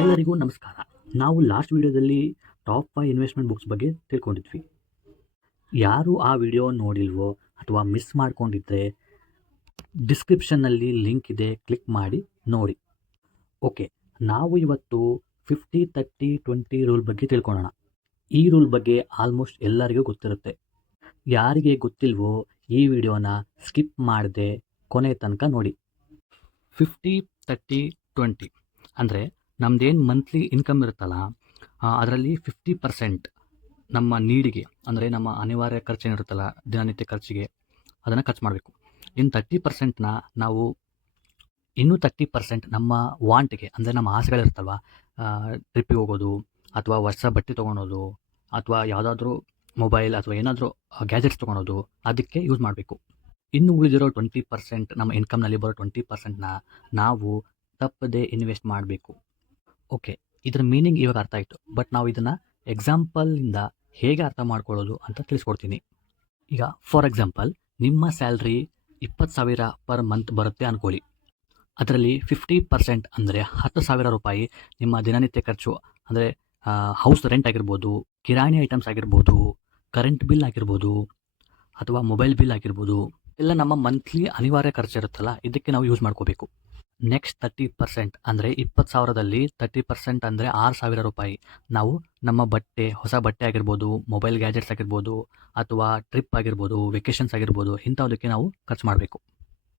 ಎಲ್ರಿಗೂ ನಮಸ್ಕಾರ. ನಾವು ಲಾಸ್ಟ್ ವಿಡಿಯೋದಲ್ಲಿ ಟಾಪ್ ಫೈವ್ ಇನ್ವೆಸ್ಟ್ಮೆಂಟ್ ಬುಕ್ಸ್ ಬಗ್ಗೆ ತಿಳ್ಕೊಂಡಿದ್ವಿ. ಯಾರು ಆ ವಿಡಿಯೋ ನೋಡಿಲ್ವೋ ಅಥವಾ ಮಿಸ್ ಮಾಡ್ಕೊಂಡಿದ್ರೆ ಡಿಸ್ಕ್ರಿಪ್ಷನ್ನಲ್ಲಿ ಲಿಂಕ್ ಇದೆ, ಕ್ಲಿಕ್ ಮಾಡಿ, ನೋಡಿ. ಓಕೆ, ನಾವು ಇವತ್ತು ಫಿಫ್ಟಿ ತರ್ಟಿ ಟ್ವೆಂಟಿ ರೂಲ್ ಬಗ್ಗೆ ತಿಳ್ಕೊಳ್ಳೋಣ. ಈ ರೂಲ್ ಬಗ್ಗೆ ಆಲ್ಮೋಸ್ಟ್ ಎಲ್ಲರಿಗೂ ಗೊತ್ತಿರುತ್ತೆ. ಯಾರಿಗೆ ಗೊತ್ತಿಲ್ವೋ ಈ ವಿಡಿಯೋನ ಸ್ಕಿಪ್ ಮಾಡದೆ ಕೊನೆ ತನಕ ನೋಡಿ. ಫಿಫ್ಟಿ ತರ್ಟಿ ಟ್ವೆಂಟಿ ಅಂದರೆ ನಮ್ಮದೇನು ಮಂತ್ಲಿ ಇನ್ಕಮ್ ಇರುತ್ತಲ್ಲ ಅದರಲ್ಲಿ ಫಿಫ್ಟಿ ಪರ್ಸೆಂಟ್ ನಮ್ಮ ನೀಡಿಗೆ ಅಂದರೆ ನಮ್ಮ ಅನಿವಾರ್ಯ ಖರ್ಚೇನಿರುತ್ತಲ್ಲ ದಿನನಿತ್ಯ ಖರ್ಚಿಗೆ, ಅದನ್ನು ಖರ್ಚು ಮಾಡಬೇಕು. ಇನ್ನು ತರ್ಟಿ ಪರ್ಸೆಂಟ್ನ ನಾವು ಇನ್ನೂ ತರ್ಟಿ ಪರ್ಸೆಂಟ್ ನಮ್ಮ ವಾಂಟಿಗೆ ಅಂದರೆ ನಮ್ಮ ಆಸೆಗಳಿರ್ತಲ್ವ ಟ್ರಿಪ್ಪಿಗೆ ಹೋಗೋದು, ಅಥವಾ ಹೊಸ ಬಟ್ಟೆ ತೊಗೊಳೋದು ಅಥವಾ ಯಾವುದಾದ್ರೂ ಮೊಬೈಲ್ ಅಥವಾ ಏನಾದರೂ ಗ್ಯಾಜೆಟ್ಸ್ ತೊಗೊಳೋದು ಅದಕ್ಕೆ ಯೂಸ್ ಮಾಡಬೇಕು. ಇನ್ನು ಉಳಿದಿರೋ ಟ್ವೆಂಟಿ ಪರ್ಸೆಂಟ್ ನಮ್ಮ ಇನ್ಕಮ್ನಲ್ಲಿ ಬರೋ ಟ್ವೆಂಟಿ ಪರ್ಸೆಂಟ್ನ ನಾವು ತಪ್ಪದೇ ಇನ್ವೆಸ್ಟ್ ಮಾಡಬೇಕು. ಓಕೆ ಇದರ ಮೀನಿಂಗ್ ಇವಾಗ ಅರ್ಥ ಆಯಿತು. ಬಟ್ ನಾವು ಇದನ್ನು ಎಕ್ಸಾಂಪಲಿಂದ ಹೇಗೆ ಅರ್ಥ ಮಾಡ್ಕೊಳ್ಳೋದು ಅಂತ ತಿಳಿಸ್ಕೊಡ್ತೀನಿ. ಈಗ ಫಾರ್ ಎಕ್ಸಾಂಪಲ್ ನಿಮ್ಮ ಸ್ಯಾಲ್ರಿ ಇಪ್ಪತ್ತು ಸಾವಿರ ಪರ್ ಮಂತ್ ಬರುತ್ತೆ ಅನ್ಕೊಳ್ಳಿ. ಅದರಲ್ಲಿ ಫಿಫ್ಟಿ ಪರ್ಸೆಂಟ್ ಅಂದರೆ ಹತ್ತು ಸಾವಿರ ರೂಪಾಯಿ ನಿಮ್ಮ ದಿನನಿತ್ಯ ಖರ್ಚು, ಅಂದರೆ ಹೌಸ್ ರೆಂಟ್ ಆಗಿರ್ಬೋದು, ಕಿರಾಣಿ ಐಟಮ್ಸ್ ಆಗಿರ್ಬೋದು ಕರೆಂಟ್ ಬಿಲ್ ಆಗಿರ್ಬೋದು, ಅಥವಾ ಮೊಬೈಲ್ ಬಿಲ್ ಆಗಿರ್ಬೋದು, ಎಲ್ಲ ನಮ್ಮ ಮಂತ್ಲಿ ಅನಿವಾರ್ಯ ಖರ್ಚು ಇರುತ್ತಲ್ಲ, ಇದಕ್ಕೆ ನಾವು ಯೂಸ್ ಮಾಡ್ಕೋಬೇಕು. ನೆಕ್ಸ್ಟ್ ತರ್ಟಿ ಪರ್ಸೆಂಟ್ ಅಂದರೆ ಇಪ್ಪತ್ತು ಸಾವಿರದಲ್ಲಿ ತರ್ಟಿ ಪರ್ಸೆಂಟ್ ಅಂದರೆ ಆರು ಸಾವಿರ ರೂಪಾಯಿ. ನಾವು ನಮ್ಮ ಬಟ್ಟೆ, ಹೊಸ ಬಟ್ಟೆ ಆಗಿರ್ಬೋದು ಮೊಬೈಲ್ ಗ್ಯಾಜೆಟ್ಸ್ ಆಗಿರ್ಬೋದು, ಅಥವಾ ಟ್ರಿಪ್ ಆಗಿರ್ಬೋದು ವೆಕೇಷನ್ಸ್ ಆಗಿರ್ಬೋದು ಇಂಥವುದಕ್ಕೆ ನಾವು ಖರ್ಚು ಮಾಡಬೇಕು.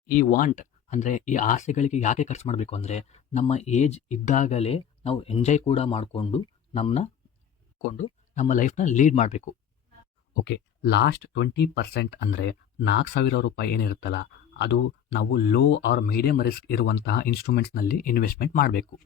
ಈ ವಾಂಟ್ ಅಂದರೆ ಈ ಆಸೆಗಳಿಗೆ ಯಾಕೆ ಖರ್ಚು ಮಾಡಬೇಕು ಅಂದರೆ ನಮ್ಮ ಏಜ್ ಇದ್ದಾಗಲೇ ನಾವು ಎಂಜಾಯ್ ಕೂಡ ಮಾಡಿಕೊಂಡು ನಮ್ಮನ್ನ ಕೊಂಡು ನಮ್ಮ ಲೈಫ್ನ ಲೀಡ್ ಮಾಡಬೇಕು. ಓಕೆ ಲಾಸ್ಟ್ ಟ್ವೆಂಟಿ ಪರ್ಸೆಂಟ್ ಅಂದರೆ ನಾಲ್ಕು ಸಾವಿರ ರೂಪಾಯಿ ಏನಿರುತ್ತಲ್ಲ ಅದು ನಾವು ಲೋ ಆರ್ ಮೀಡಿಯಮ್ ರಿಸ್ಕ್ ಇರುವಂತಹ ಇನ್ಸ್ಟ್ರೂಮೆಂಟ್ಸ್ನಲ್ಲಿ ಇನ್ವೆಸ್ಟ್ಮೆಂಟ್ ಮಾಡಬೇಕು.